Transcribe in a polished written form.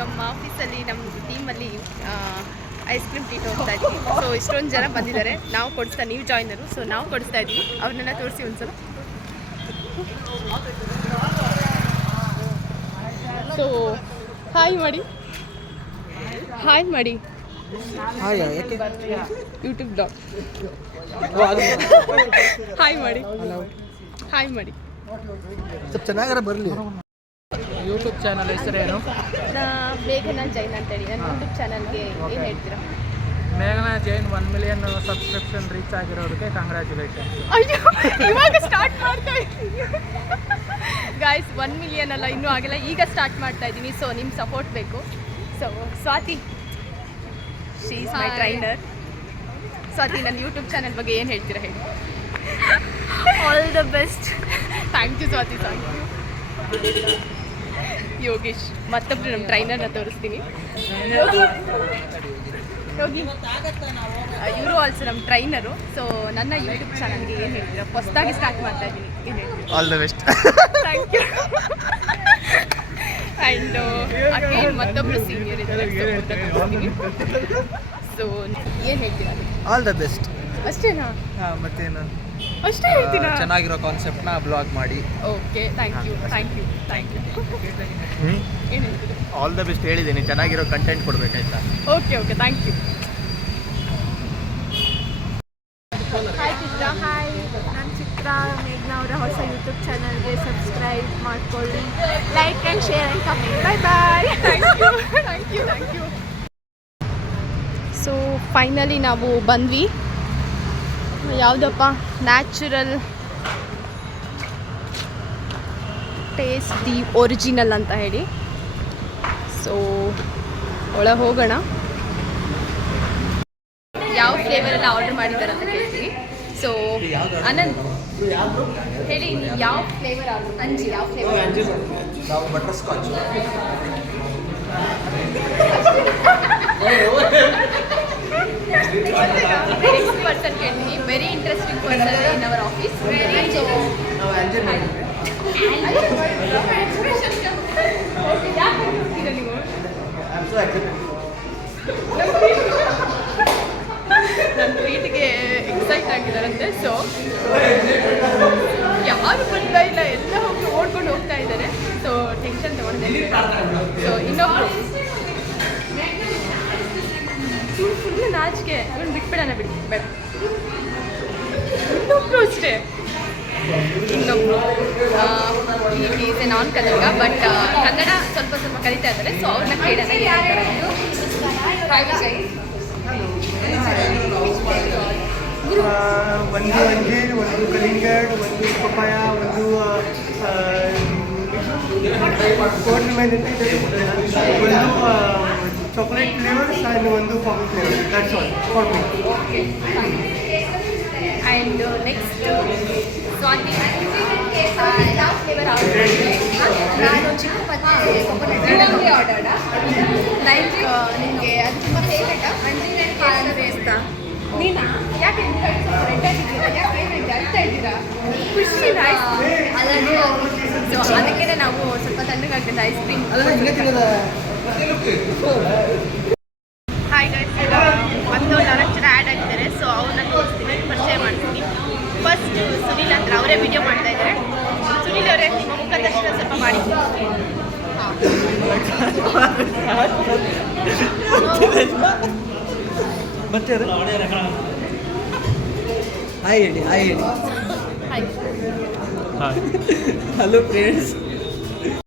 ನಮ್ಮ ಆಫೀಸಲ್ಲಿ ನಮ್ಮ ಟೀಮಲ್ಲಿ ಐಸ್ ಕ್ರೀಮ್ ಟ್ರೀಟ್ ಹೋಗ್ತಾ ಇದ್ವಿ. ಸೊ ಇಷ್ಟೊಂದು ಜನ ಬಂದಿದ್ದಾರೆ, ನಾವು ಕೊಡಿಸ್ತಾ, ನೀವು ಜಾಯ್ನರು, ಸೊ ನಾವು ಕೊಡಿಸ್ತಾ ಇದ್ವಿ. ಅವ್ರನ್ನೆಲ್ಲ ತೋರಿಸಿ ಒಂದ್ಸಲ. ಸೊ ಹಾಯ್ ಮಾಡಿ, ಹಾಯ್ ಮಾಡಿ. ಯೂಟ್ಯೂಬ್ ಡಾಟ್ ಹಾಯ್ ಮಾಡಿ, ಹಾಯ್ ಮಾಡಿ. ಸ್ವಲ್ಪ ಚೆನ್ನಾಗಾರ ಬರಲಿ. ಯೂಟ್ಯೂಬ್ ಚಾನಲ್ ಹೆಸರೇನು? ಮೇಘನಾ ಜೈನ್ ಅಂತೇಳಿ. ನನ್ನ ಯೂಟ್ಯೂಬ್ ಚಾನಲ್ಗೆ ಏನು ಹೇಳ್ತೀರಾ? ಮೇಘನಾ ಜೈನ್ 1 ಮಿಲಿಯನ್ ಸಬ್ಸ್ಕ್ರಿಪ್ಷನ್ ರೀಚ್ ಆಗಿರೋದಕ್ಕೆ ಕಂಗ್ರ್ಯಾಚುಲೇಷನ್. ಅಯ್ಯೋ, ಇವಾಗ ಸ್ಟಾರ್ಟ್ ಮಾಡ್ತಾ ಇದ್ದೀನಿ ಗಾಯ್ಸ್. 1 ಮಿಲಿಯನ್ ಅಲ್ಲ, ಇನ್ನೂ ಆಗಿಲ್ಲ, ಈಗ ಸ್ಟಾರ್ಟ್ ಮಾಡ್ತಾ ಇದ್ದೀನಿ. ಸೊ ನಿಮ್ಮ ಸಪೋರ್ಟ್ ಬೇಕು. So Swati, she is my trainer. Swati, ನನ್ನ ಯೂಟ್ಯೂಬ್ ಚಾನಲ್ ಬಗ್ಗೆ ಏನು ಹೇಳ್ತೀರಾ ಹೇಳಿ? All the best. Thank you Swati, thank you. Yogesh, ಮತ್ತೊಬ್ಬರು ನಮ್ಮ ಟ್ರೈನರ್ನ ತೋರಿಸ್ತೀನಿ. ಯೋಗಿ, ಇವರು ಆಲ್ಸೋ ನಮ್ಮ ಟ್ರೈನರು. ಸೊ ನನ್ನ ಯೂಟ್ಯೂಬ್ ಚಾನಲ್ಗೆ ಏನು ಹೇಳ್ತೀರಾ? ಹೊಸದಾಗಿ ಸ್ಟಾರ್ಟ್ ಮಾಡ್ತಾ ಇದ್ದೀನಿ, ಏನು ಹೇಳ್ತೀರಾ? All the best. Thank you. And again ಮತ್ತೊಬ್ಬರು ಸೀನಿಯರ್ ಇದ್ದಾರೆ, ಸೊ ಏನು ಹೇಳ್ತೀರಾ? All the best. ಅಷ್ಟೇನಾ? ಮತ್ತೇನು, ಅಷ್ಟೇ ಹೇಳ್ತೀರಾ? ಚೆನ್ನಾಗಿರೋ ಕಾನ್ಸೆಪ್ಟ್ನ ಬ್ಲಾಗ್ ಮಾಡಿ. Okay, thank you, thank you, thank you. ಏನು ಹೇಳ್ತೀರಾ? ಆಲ್ ದ ಬೆಸ್ಟ್ ಹೇಳಿದ್ದೀನಿ, ಚೆನ್ನಾಗಿರೋ ಕಂಟೆಂಟ್ ಕೊಡಬೇಕಾಯ್ತಾ? Okay okay, thank you. Hi Chitra. Hi, ನಾನು ಚಿತ್ರ. ಮೇಘ್ನಾ ಅವರ ಹೊಸ ಯೂಟ್ಯೂಬ್ ಚಾನಲ್ಗೆ ಸಬ್ಸ್ಕ್ರೈಬ್ ಮಾಡ್ಕೊಳ್ಳಿ, like and share and comment. Bye bye. Thank you, thank you, thank you. So finally ನಾವು ಬಂದ್ವಿ. ಯಾವುದಪ್ಪ, ನ್ಯಾಚುರಲ್ ಟೇಸ್ಟ್ ದಿ ಒರಿಜಿನಲ್ ಅಂತ ಹೇಳಿ. ಸೊ ಒಳಗೆ ಹೋಗೋಣ. ಯಾವ ಫ್ಲೇವರೆಲ್ಲ ಆರ್ಡರ್ ಮಾಡಿದ್ದಾರೆ ಅಂತ ಕೇಳ್ತೀವಿ. ಸೊ ಆನಂದ್ ಹೇಳಿ, ಯಾವ ಫ್ಲೇವರ್ ಆರ್ಡರ್? ಅಂಜಿ, ಯಾವ ಫ್ಲೇವರ್? ನಾವು butter scotch. Very good person ಕೇಳ್ತೀನಿ, very interesting person in our office. ನನ್ನ ಟ್ರೀಟ್ಗೆ ಎಕ್ಸೈಟ್ ಆಗಿದ್ದಾರಂತೆ. ಸೊ ಯಾರು ಬರ್ತಾ ಇಲ್ಲ, ಎಲ್ಲ ಹೋಗಿ ಓಡ್ಕೊಂಡು ಹೋಗ್ತಾ ಇದ್ದಾರೆ. ಸೊ ಟೆನ್ಷನ್ ತಗೊಂಡೆ. ಸೊ ಇನ್ನೊಬ್ರು ಫುಲ್ ನಾಚಿಕೆ, ಇವನು ಬಿಟ್ಬಿಡೋಣ, ಬೇಡ. ಇನ್ನೊಬ್ರು ಅಷ್ಟೇ, ಇನ್ನೊಬ್ರು is A non Kannada, but Kannada ಸ್ವಲ್ಪ ಸ್ವಲ್ಪ ಕಲಿತಾ ಇದ್ದಾರೆ. ಸೊ ಅವ್ರನ್ನ ಕೇಳೋಣ ಒಂದು ಅಂಜೀರ್, ಒಂದು ಕಲಿಂಗಡ್, ಒಂದು ಪಪಾಯ, ಒಂದು ಒಂದು ಚಾಕ್ಲೇಟ್ ಫ್ಲೇವರ್ಸ್ ಆ್ಯಂಡ್ ಒಂದು coffee flavour. That's all for me. Okay, and next Swati, ಯಾವ ಫ್ಲೇವರ್ ಆರ್ಡರ್? ನಾನು ಚಿಕ್ಕು ಮತ್ತು ಕೊಕೊನಟ್ ಆರ್ಡರ್ಡ. ಲೈಕ್ ನಿಮಗೆ ಅದು ತುಂಬ ಫೇವ್ರೇಟಾ? ಅಂಜೀರ್ ಹಾಲು ಬೇಸ್ತಾ? ನೀನಾ? ಯಾಕೆ ರೆಡ್ ಆಗಿದ್ದೀರಾ? ಯಾಕೆ ಏನಾಗಿದೆ ಅಳ್ತಾ ಇದ್ದೀರಾ? ಖುಷಿ ಅಲ್ಲದೆ. ಸೊ ಅದಕ್ಕೆ ನಾವು ಸ್ವಲ್ಪ ತಣ್ಣಗಾಗ್ತದೆ ಐಸ್ ಕ್ರೀಮ್. ಹಾಯ್ ಗೈಸ್, ಒಂದು 4 ಜನ ಆ್ಯಡ್ ಆಗಿದ್ದಾರೆ. ಸೊ ಅವ್ರನ್ನ ತೋರಿಸ್ತೀನಿ, ಪರಿಚಯ ಮಾಡ್ತೀನಿ. ಫಸ್ಟ್ ಸುನೀಲ್ ಅಂತ, ಅವರೇ ವಿಡಿಯೋ ಮಾಡ್ತಾ ಇದ್ದಾರೆ. ಸುನೀಲ್ ಅವರೇ, ನಿಮ್ಮ ಮುಖ ದರ್ಶನ ಸ್ವಲ್ಪ ಮಾಡಿ. ಮತ್ತೆ ಹಾಯ್ ಹೇಳಿ, ಹಾಯ್ ಹೇಳಿ. ಹಾಯ್. Hello friends,